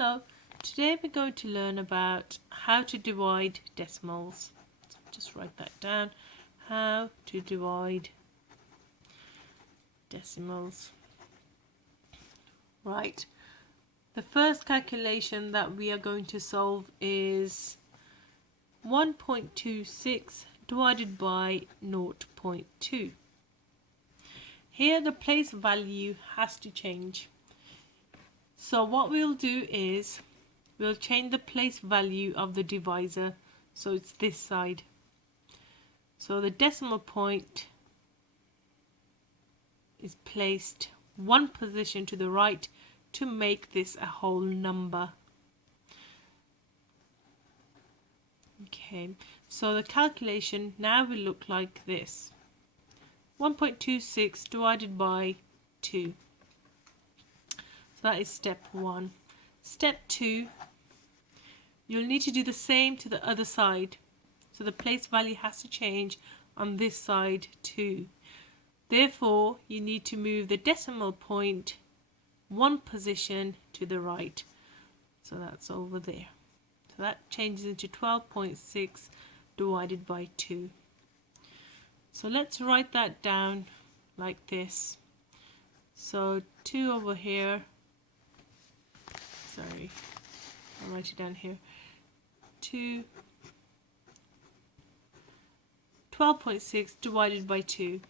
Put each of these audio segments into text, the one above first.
Hello, today we're going to learn about how to divide decimals. So just write that down, how to divide decimals. Right, the first calculation that we are going to solve is 1.26 divided by 0.2. Here the place value has to change. So what we'll do is we'll change the place value of the divisor, so it's this side. So the decimal point is placed one position to the right to make this a whole number. Okay, so the calculation now will look like this. 1.26 divided by 2. So that is step 1. Step 2, you'll need to do the same to the other side. So the place value has to change on this side too. Therefore, you need to move the decimal point one position to the right. So that's over there. So that changes into 12.6 divided by 2. So let's write that down like this. So 2 over here. Sorry, I'll write it down here. 12.6 divided by 2.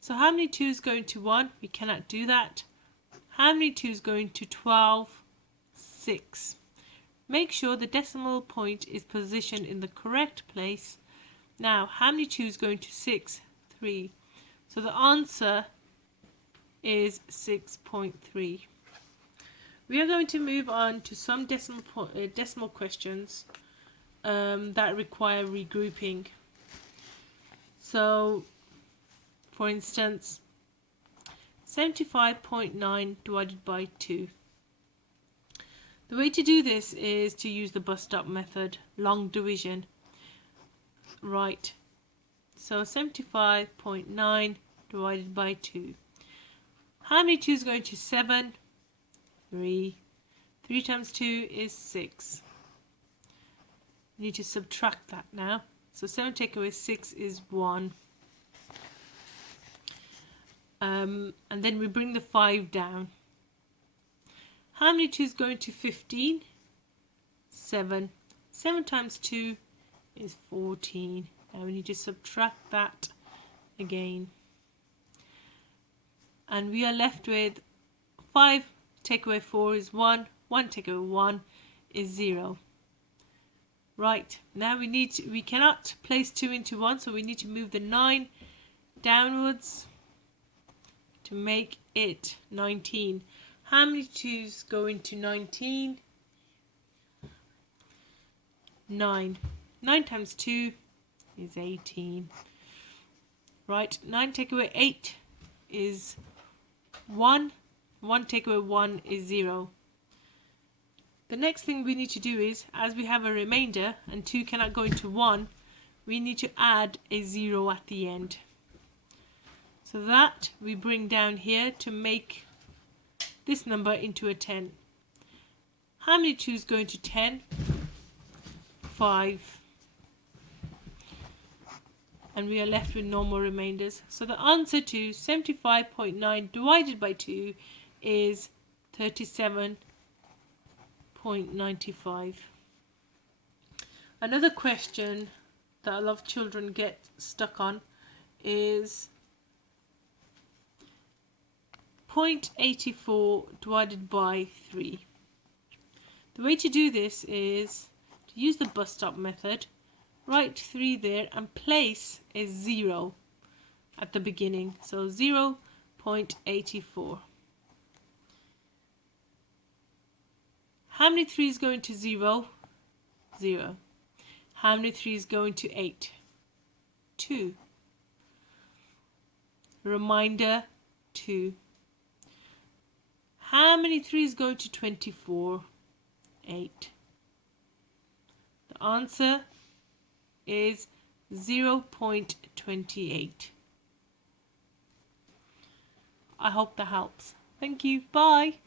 So how many 2's going to 1? We cannot do that. How many 2's going to 12? 6. Make sure the decimal point is positioned in the correct place. Now, how many 2's going to 6? 3. So the answer is 6.3. We are going to move on to some decimal questions that require regrouping. So, for instance, 75.9 divided by 2. The way to do this is to use the bus stop method, long division. Right, so 75.9 divided by 2. How many 2 is going to 7? 3. 3 times 2 is 6. You need to subtract that now. So 7 take away 6 is 1. And then we bring the 5 down. How many 2 is going to 15? 7. 7 times 2 is 14. Now we need to subtract that again. And we are left with 5 take away 4 is 1. 1 take away 1 is 0. Right, now we cannot place 2 into 1, so we need to move the 9 downwards to make it 19. How many 2's go into 19? 9. 9 times 2 is 18. Right, 9 take away 8 is 1. 1 take away 1 is 0. The next thing we need to do is, as we have a remainder and 2 cannot go into 1, we need to add a 0 at the end. So that we bring down here to make this number into a 10. How many 2's go into 10? 5. And we are left with no more remainders. So the answer to 75.9 divided by 2 is 37.95. Another question that a lot of children get stuck on is 0.84 divided by 3. The way to do this is to use the bus stop method. Write 3 there and place a 0 at the beginning. So 0.84. How many 3's go into 0? 0. How many 3's go into 8? 2. Reminder 2. How many 3's go into 24? 8. The answer is 0.28. I hope that helps. Thank you. Bye.